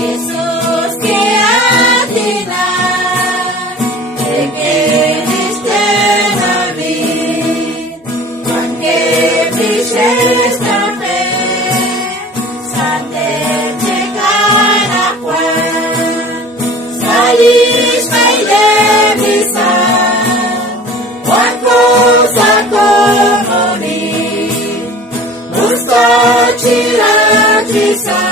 Yesus keadina, egenis tenabit, wanke bishes kafe, sante cekan akwan, salis maile bisa, wanko sakomoni, musta cira-cisa.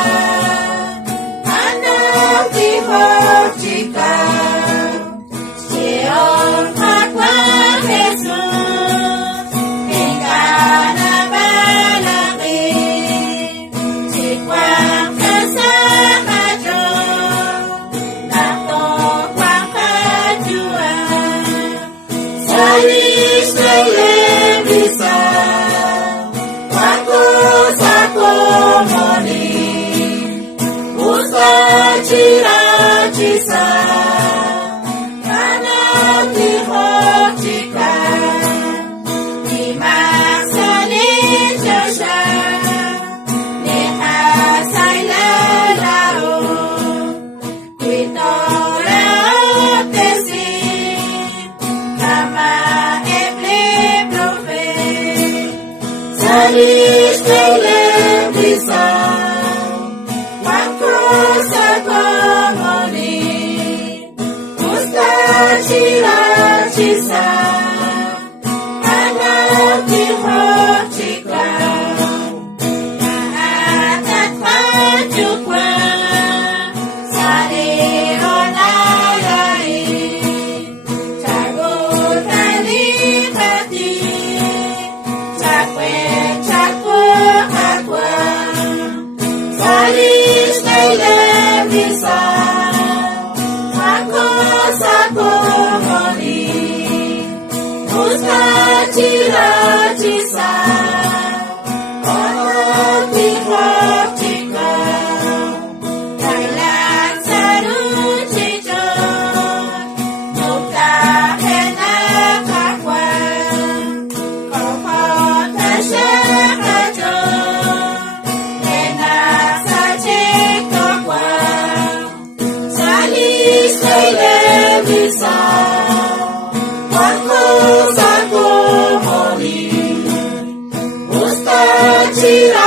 Cira-cisa karena dihojikan di masa Indonesia lihat saya laut kita reotesi kama ebli profet salis televisa cira-cisa anak dihojikan maatat majukwa sarironayai cagut kalipati cakwe akwa salis televisa cira-cisa anak dihojikan kailan sarun cicut muka enak akwan kopot tasyakacut enak sajik kokwan salis televisa cira